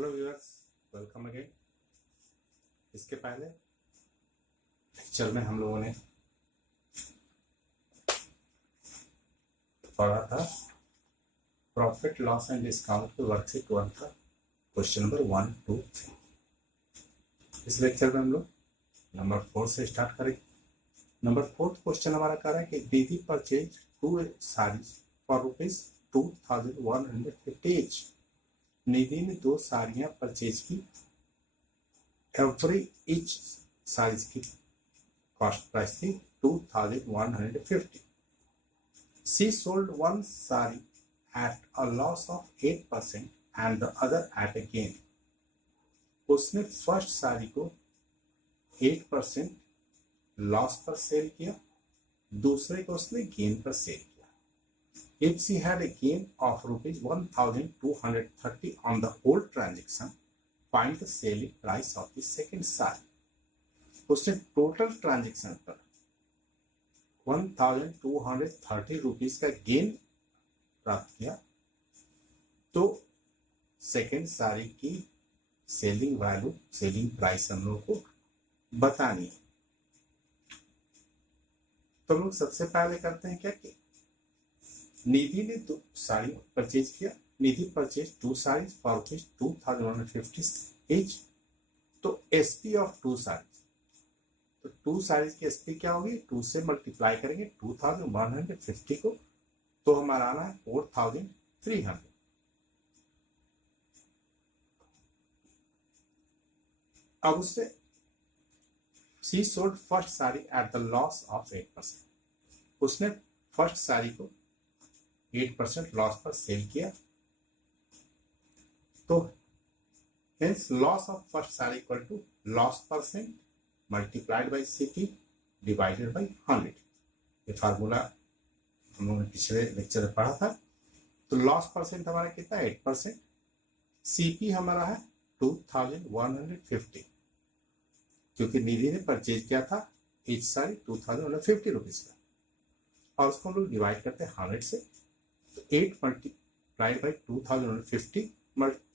Hello viewers, welcome again. इसके पहले lecture में हम लोगों ने पढ़ा था प्रॉफिट लॉस एंड डिस्काउंट के वर्कशीट 1 का क्वेश्चन नंबर 1, 2, 3। इस लेक्चर में हम लोग नंबर 4 से स्टार्ट करेंगे। नंबर 4 क्वेश्चन हमारा कह रहा है कि दीदी परचेज 2 साड़ीज फॉर ₹2150 ईच। निधि ने 2 साड़ियां परचेज की। एवरी ईच साइज की कॉस्ट प्राइस थी 2150। She sold one sari at a loss of 8% and the other at a gain. उसने फर्स्ट साड़ी को 8% लॉस पर सेल किया, दूसरे को उसने गेन पर सेल किया। If she had a gain of ₹1230 on the whole transaction, find the selling price of the second side. उसने टोटल ट्रांजेक्शन पर 1230 रुपीज का गेन प्राप्त किया, तो सेकेंड साड़ी की सेलिंग वैल्यू, सेलिंग प्राइस हम लोग को बतानी है। तो हम लोग सबसे पहले करते हैं क्या कि निधि ने 2 साड़ी परचेज किया। निधि परचेज 2 साड़ीज फॉर ₹2150 ईच। तो एसपी ऑफ 2 साड़ीज, तो 2 साड़ीज की एसपी क्या होगी, 2 से मल्टीप्लाई करेंगे 2150 को, तो हमारा आना है 4300। अब उससे she sold first sari at the loss of 8%। उसने फर्स्ट साड़ी को 8% लॉस पर सेल किया, तो hence loss of first sari equal to loss percent multiplied by CP divided by 100। ये फार्मूला हम लोगों ने पिछले लेक्चर में पढ़ा था। तो लॉस परसेंट हमारा कितना है 8%, सीपी हमारा है 2150, क्योंकि निधि ने परचेज किया था ईच साड़ी 2150 रुपीज का, और उसको हम लोग डिवाइड करते हैं 100 से। तो 8 मल्टीप्लाइड बाई 2150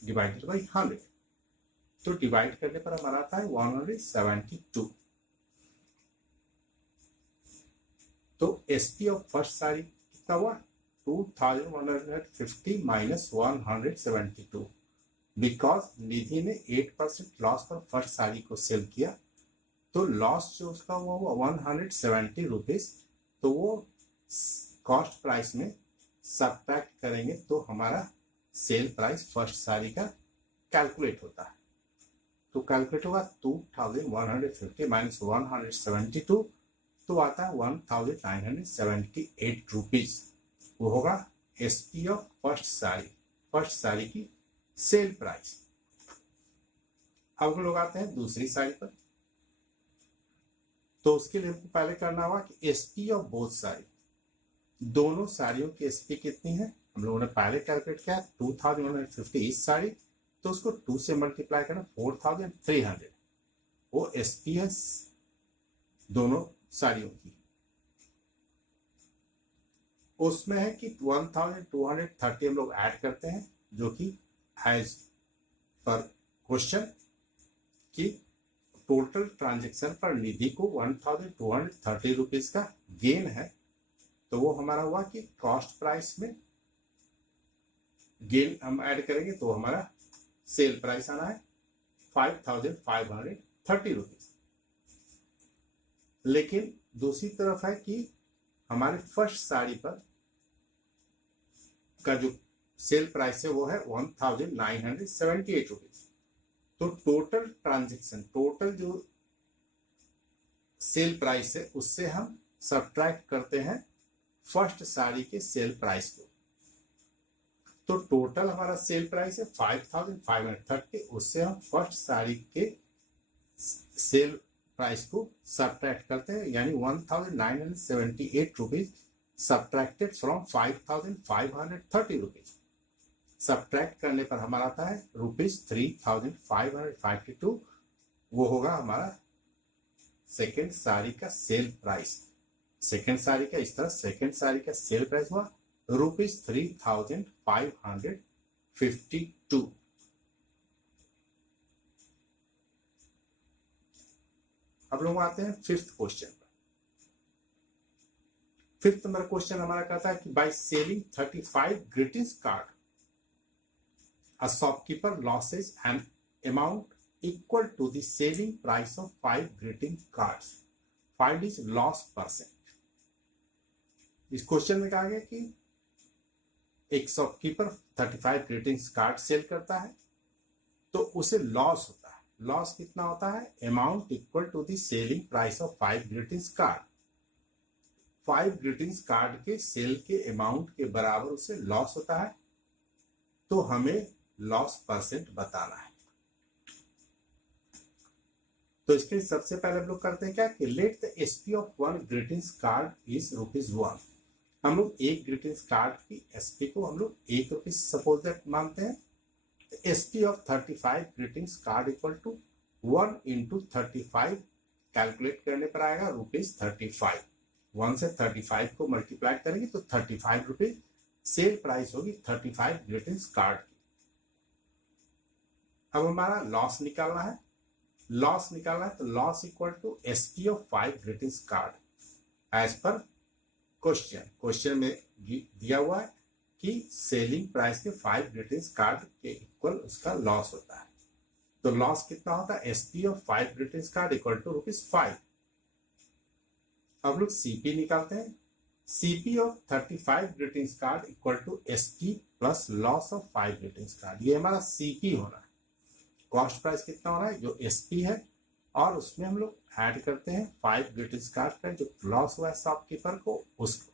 डिवाइडेड बाई 100, तो डिवाइड करने पर हमारा आता है 172। तो एसपी ऑफ फर्स्ट साड़ी कितना हुआ 2150 माइनस 172, बिकॉज निधि ने 8% लॉस पर फर्स्ट साड़ी को सेल किया, तो लॉस जो उसका हुआ 170 रुपीज। तो वो कॉस्ट प्राइस में सब्ट्रैक्ट करेंगे तो हमारा सेल प्राइस फर्स्ट साड़ी का कैलकुलेट होता है। तो कैलकुलेट होगा 2150 माइनस 172, तो आता है 1978 रुपीज। वो होगा एसपी ऑफ फर्स्ट साड़ी की सेल प्राइस। अब हम लोग आते हैं दूसरी साड़ी पर। तो उसके लिए हमको पहले करना होगा कि एसपी ऑफ बोथ साड़ी, दोनों साड़ियों की एसपी कितनी है हम लोगों ने पहले कैलकुलेट किया 2150 इस साड़ी, तो उसको 2 से मल्टीप्लाई करना 4300, वो एसपी है दोनों साड़ियों की। उसमें है कि 1230 हम लोग ऐड करते हैं, जो कि एज पर क्वेश्चन की टोटल ट्रांजेक्शन पर निधि को 1230 रुपीज का गेन है, तो वो हमारा हुआ कि कॉस्ट प्राइस में गेन हम ऐड करेंगे तो हमारा सेल प्राइस आना है 5530 रुपीज। लेकिन दूसरी तरफ है कि हमारे फर्स्ट साड़ी पर का जो सेल प्राइस है वो है 1978 रुपीज। तो टोटल ट्रांजेक्शन, टोटल जो सेल प्राइस है उससे हम सब्ट्रैक्ट करते हैं फर्स्ट साड़ी के सेल प्राइस को। तो टोटल हमारा सेल प्राइस है 5530, उससे हम फर्स्ट साड़ी के सेल प्राइस को सब्ट्रैक्ट करते हैं, यानी 1978 rupees subtracted from 5530 rupees. Subtract करने पर हमारा आता है ₹3552। वो होगा हमारा सेकेंड साड़ी का सेल प्राइस। सेकेंड साड़ी का इस तरह सेकेंड साड़ी का सेल प्राइस हुआ ₹3552। अब लोग आते हैं फिफ्थ क्वेश्चन पर। फिफ्थ नंबर क्वेश्चन हमारा कहता है कि by selling 35 greetings card a shopkeeper loses an amount equal to the selling price of 5 greeting cards. Find his loss percent. इस क्वेश्चन में कहा गया कि एक शॉपकीपर 35 ग्रीटिंग्स कार्ड सेल करता है तो उसे लॉस होता है। लॉस कितना होता है? Amount equal to the selling price of 5 greetings card. 5 greetings card के सेल के अमाउंट के बराबर उसे लॉस होता है, तो हमें लॉस परसेंट बताना है। तो इसके सबसे पहले हम लोग करते हैं क्या कि let the SP of 1 greetings card is ₹1। हम लोग एक ग्रीटिंग्स कार्ड की एसपी को हम लोग ₹1 सपोज दैट मानते हैं। SP of 35 greetings card equal to 1 into 35 calculate करने पर आएगा ₹35। 1 से 35 को मल्टीप्लाई करेंगे तो ₹35 सेल प्राइस होगी 35 ग्रीटिंग्स कार्ड की। अब हमारा लॉस निकालना है। लॉस निकालना है तो loss equal to SP of 5 greetings card as पर क्वेश्चन में दिया हुआ है कि सेलिंग प्राइस के 5 ग्रीटिंग्स कार्ड के इक्वल उसका लॉस होता है। तो लॉस कितना होता है? SP of 5 greetings card equal to ₹5। अब लोग सीपी निकालते हैं। CP of 35 greetings card equal to SP plus loss of 5 greetings card. ये हमारा सीपी होना है। कॉस्ट प्राइस कितना हो रहा है? जो एसपी है, और उसमें हम लोग ऐड करते हैं 5 ग्रीटिंग्स कार्ड का जो लॉस हुआ है शॉपकीपर को, उसको।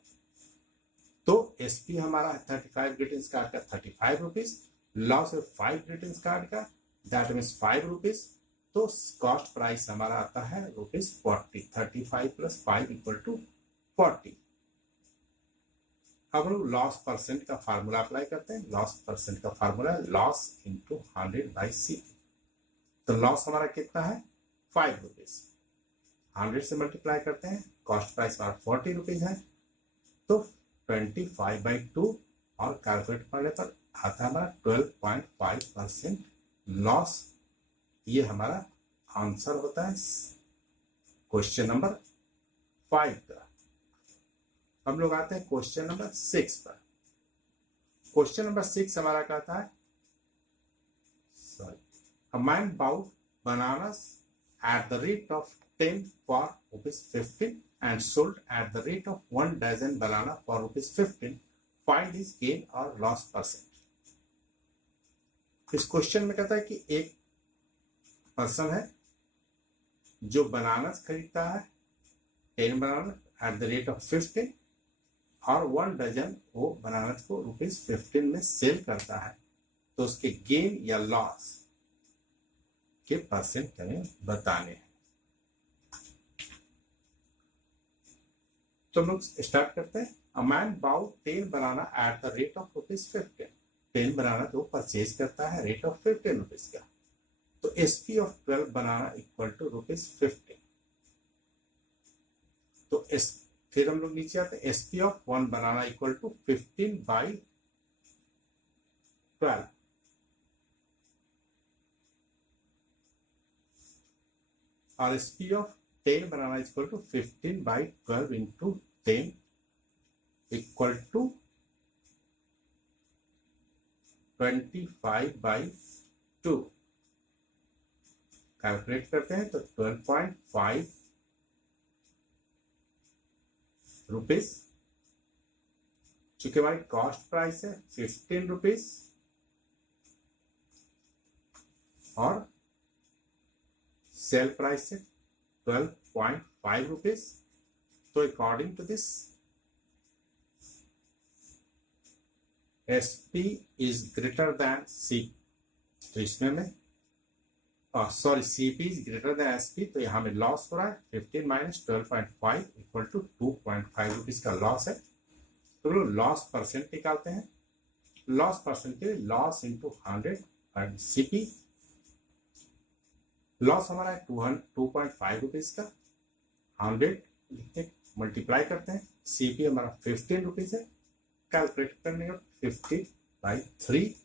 तो एसपी हमारा 35 ग्रीटिंग्स कार्ड का ₹35, लॉस है 5 ग्रीटिंग्स कार्ड का, दैट मीन्स ₹5। तो कॉस्ट प्राइस हमारा आता है ₹40। 35 प्लस 5 इक्वल टू 40। अब हम लोग लॉस परसेंट का फार्मूला अप्लाई करते हैं। लॉस परसेंट का फार्मूला है लॉस इंटू 100/CP। तो लॉस हमारा कितना है? ₹5। 100 से मल्टीप्लाई करते हैं, कॉस्ट प्राइस हमारा ₹40 है, तो 25/2 और कैलकुलेट करने पर आता है हमारा 12.5% लॉस। ये हमारा आंसर होता है क्वेश्चन नंबर 5 का। हम लोग आते हैं क्वेश्चन नंबर 6 पर। क्वेश्चन नंबर 6 हमारा कहता है a man bought bananas at the rate of 10 for ₹15 and sold at the rate of 1 dozen banana for ₹15. Find his gain or loss percent. इस क्वेश्चन में कहता है कि एक पर्सन है जो बनानास खरीदता है 10 banana at the rate of 15 और 1 डजन वो बनानास को ₹15 में सेल करता है। तो उसके गेन या लॉस के परसेंट हमें बताने हैं। तो हम लोग स्टार्ट करते हैं। A man bought 10 banana at the rate of ₹15। 10 banana जो परचेज करता है रेट ऑफ ₹15 का। तो SP of 12 banana equal to ₹15। तो फिर हम लोग नीचे आते हैं। SP of 1 banana equal to 15/12 और SP of 10 banana equal to 15/12 into 10 equal to 25/2। Calculate करते हैं तो 12.5 रुपीज, चूंकि हमारी कॉस्ट प्राइस है ₹15 और सेल प्राइस है 12.5 रुपीज। तो according to this SP is greater than C. तो इसमें में sorry CP is greater than SP. तो यहाँ में लॉस हो रहा है 15 माइनस 12.5 इक्वल टू 2.5 रुपीज का लॉस है। तो लोग लॉस परसेंट निकालते हैं। लॉस परसेंट के लिए loss into 100 and CP. Loss हमारा है 2.5 रुपीज का। 100 लिखते मल्टीप्लाई करते हैं। सीपी हमारा ₹15 है। कैलकुलेट करने का 50/3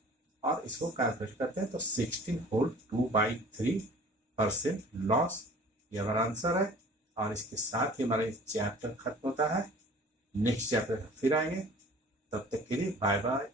और इसको कैलकुलेट करते हैं तो 16 होल 2/3% लॉस ये हमारा आंसर है। और इसके साथ ही हमारा चैप्टर खत्म होता है। नेक्स्ट चैप्टर फिर आएंगे, तब तक के लिए बाय बाय।